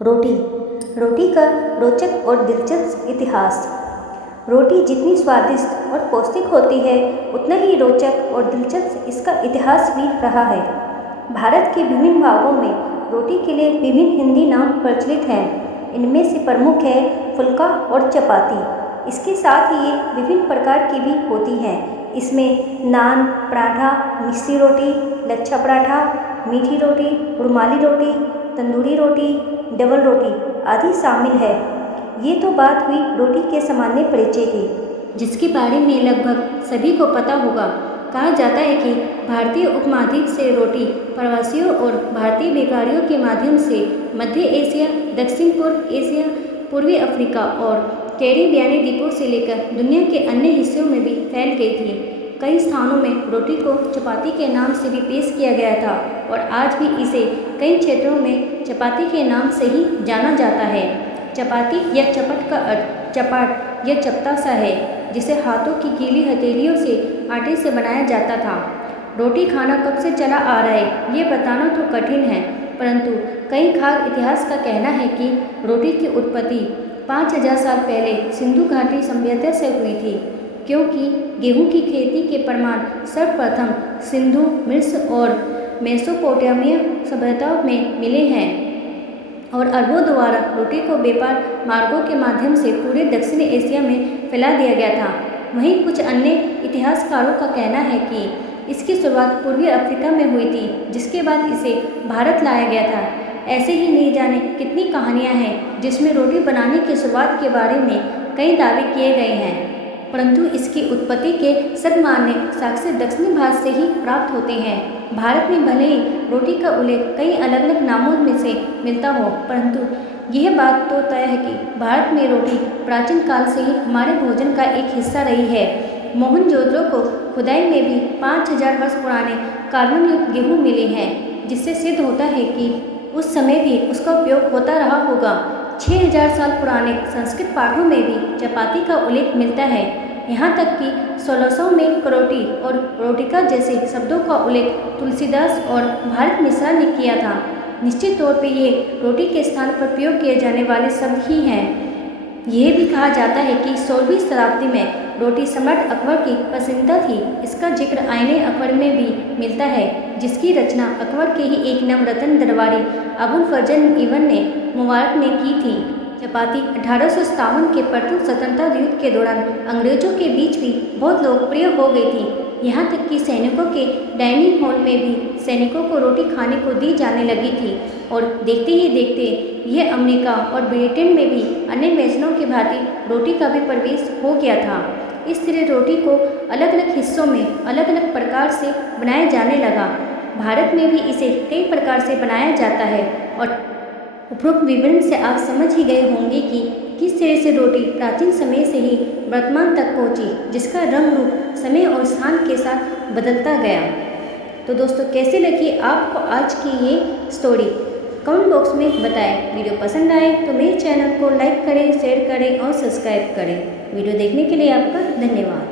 रोटी। रोटी का रोचक और दिलचस्प इतिहास। रोटी जितनी स्वादिष्ट और पौष्टिक होती है, उतना ही रोचक और दिलचस्प इसका इतिहास भी रहा है। भारत के विभिन्न भागों में रोटी के लिए विभिन्न हिंदी नाम प्रचलित हैं। इनमें से प्रमुख है फुल्का और चपाती। इसके साथ ही ये विभिन्न प्रकार की भी होती हैं। इसमें नान, पराठा, मिस्सी रोटी, लच्छा पराठा, मीठी रोटी, रुमाली रोटी, तंदूरी रोटी, डबल रोटी आदि शामिल है। ये तो बात हुई रोटी के सामान्य परिचय की, जिसके बारे में लगभग सभी को पता होगा। कहा जाता है कि भारतीय उपमहाद्वीप से रोटी प्रवासियों और भारतीय व्यापारियों के माध्यम से मध्य एशिया, दक्षिण पूर्व एशिया, पूर्वी अफ्रीका और कैरिबियानी द्वीपों से लेकर दुनिया के अन्य हिस्सों में भी फैल गई थी। कई स्थानों में रोटी को चपाती के नाम से भी पेश किया गया था और आज भी इसे कई क्षेत्रों में चपाती के नाम से ही जाना जाता है। चपाती या चपट का अर्थ चपाट या चपटा सा है, जिसे हाथों की गीली हथेलियों से आटे से बनाया जाता था। रोटी खाना कब से चला आ रहा है, ये बताना तो कठिन है, परंतु कई खाद्य इतिहास का कहना है कि रोटी की उत्पत्ति 5000 साल पहले सिंधु घाटी सभ्यता से हुई थी, क्योंकि गेहूं की खेती के प्रमाण सर्वप्रथम सिंधु, मिस्र और मेसोपोटामिया सभ्यताओं में मिले हैं और अरबों द्वारा रोटी को व्यापार मार्गों के माध्यम से पूरे दक्षिण एशिया में फैला दिया गया था। वहीं कुछ अन्य इतिहासकारों का कहना है कि इसकी शुरुआत पूर्वी अफ्रीका में हुई थी, जिसके बाद इसे भारत लाया गया था। ऐसे ही नहीं जाने कितनी कहानियाँ हैं जिसमें रोटी बनाने की शुरुआत के बारे में कई दावे किए गए हैं, परंतु इसकी उत्पत्ति के सर्वमान्य साक्ष्य दक्षिणी भारत से ही प्राप्त होते हैं। भारत में भले ही रोटी का उल्लेख कई अलग अलग नामों में से मिलता हो, परंतु यह बात तो तय है कि भारत में रोटी प्राचीन काल से ही हमारे भोजन का एक हिस्सा रही है। मोहनजोदड़ो को खुदाई में भी 5000 वर्ष पुराने कार्बन युक्त गेहूँ मिले हैं, जिससे सिद्ध होता है कि उस समय भी उसका उपयोग होता रहा होगा। 6000 साल पुराने संस्कृत पाठों में भी चपाती का उल्लेख मिलता है। यहाँ तक कि 1600 में करोटी और रोटिका जैसे शब्दों का उल्लेख तुलसीदास और भारत मिश्रा ने किया था। निश्चित तौर पे ये रोटी के स्थान पर प्रयोग किए जाने वाले शब्द ही हैं। यह भी कहा जाता है कि 16वीं शताब्दी में रोटी सम्राट अकबर की पसंदीदा थी। इसका जिक्र आईने अकबर में भी मिलता है, जिसकी रचना अकबर के ही एक नवरत्न दरबारी अबुल फजल इवन ने मुबारक ने की थी। चपाती 1857 के प्रथम स्वतंत्रता युद्ध के दौरान अंग्रेजों के बीच भी बहुत लोकप्रिय हो गई थी। यहाँ तक कि सैनिकों के डाइनिंग हॉल में भी सैनिकों को रोटी खाने को दी जाने लगी थी और देखते ही देखते यह अमेरिका और ब्रिटेन में भी अन्य व्यंजनों की भांति रोटी का भी प्रवेश हो गया था। इस तरह रोटी को अलग अलग हिस्सों में अलग अलग प्रकार से बनाया जाने लगा। भारत में भी इसे कई प्रकार से बनाया जाता है और उपरोक्त विवरण से आप समझ ही गए होंगे कि किस तरह से रोटी प्राचीन समय से ही वर्तमान तक पहुंची, जिसका रंग रूप समय और स्थान के साथ बदलता गया। तो दोस्तों, कैसे लगी आपको आज की ये स्टोरी, कमेंट बॉक्स में बताएं। वीडियो पसंद आए तो मेरे चैनल को लाइक करें, शेयर करें और सब्सक्राइब करें। वीडियो देखने के लिए आपका धन्यवाद।